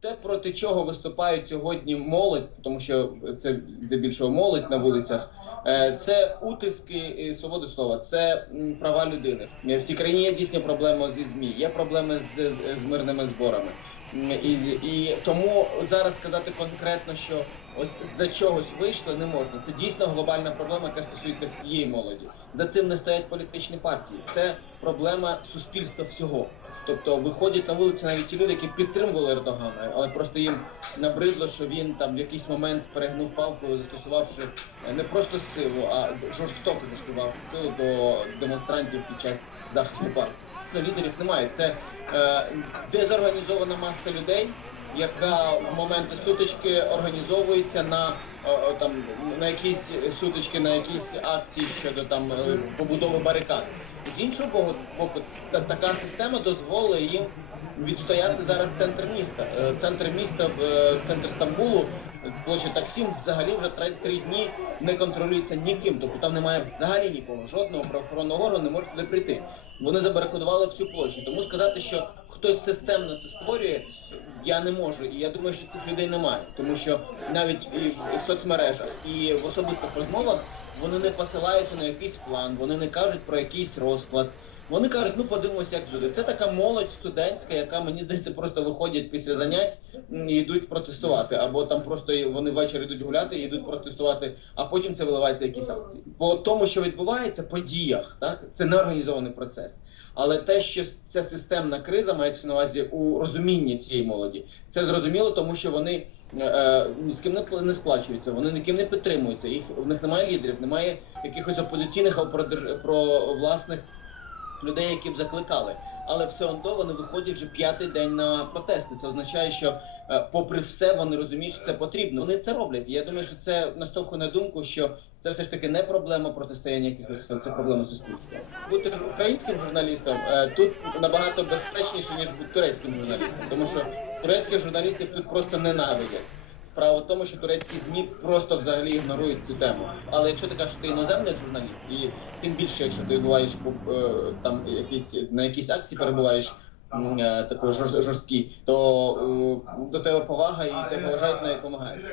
Те, проти чого виступають сьогодні молодь, тому що це здебільшого молодь на вулицях, е, це утиски е, свободи слова, це права людини. Е, В цій країні є дійсно проблема зі ЗМІ, є проблеми з, з, з мирними зборами. М, І, тому зараз сказати конкретно, що ось за чогось вийшли, не можна. Це дійсно глобальна проблема, яка стосується всієї молоді. За цим не стоять політичні партії. Це проблема суспільства всього. Тобто виходять на вулиці навіть ті люди, які підтримували Ердогана, але просто їм набридло, що він там в якийсь момент перегнув палку, застосувавши е, не просто силу, а жорстоко застосував силу до демонстрантів під час захисту парку. Це лідерів немає. Це е, дезорганізована маса людей, яка в моменти сутички організовується на е, е, там на якісь сутички, на якісь акції щодо там е, побудови барикад. З іншого боку, боку та- така система дозволила їм відстояти зараз центр міста. Е, Центр міста, е, центр Стамбулу, площа Таксім взагалі вже три, дні не контролюється ніким. Тобто там немає взагалі нікого, жодного правоохоронного органу не може туди прийти. Вони забарикадували всю площу. Тому сказати, що хтось системно це створює, я не можу. І я думаю, що цих людей немає, тому що навіть і в соцмережах, і в особистих розмовах вони не посилаються на якийсь план, вони не кажуть про якийсь розклад. Вони кажуть, ну подивимося, як буде. Це така молодь студентська, яка мені здається, просто виходять після занять і йдуть протестувати, або там просто вони ввечері йдуть гуляти і йдуть протестувати, а потім це виливається якісь акції. По тому, що відбувається, по діях, так це не організований процес. Але те, що ця системна криза мається на увазі у розумінні цієї молоді, це зрозуміло, тому що вони е, е, ні з ким не пл- не сплачуються, вони ніким не підтримуються. Їх в них немає лідерів, немає якихось опозиційних про, про власних людей, які б закликали. Але все одно вони виходять вже п'ятий день на протести. Це означає, що е, попри все вони розуміють, що це потрібно. Вони це роблять. Я думаю, що це наштовхує на думку, що це все ж таки не проблема протистояння якихось сил, це проблема суспільства. Бути українським журналістом е, тут набагато безпечніше ніж бути турецьким журналістом, тому що турецьких журналістів тут просто ненавидять. Справа в тому, що турецькі змі просто взагалі ігнорують цю тему. Але якщо ти кажеш, що ти іноземний журналіст, і тим більше, якщо ти буваєш е, там якісь на якійсь акції перебуваєш. е, жорсткій, то е, до тебе повага і тебе поважають навіть допомагають.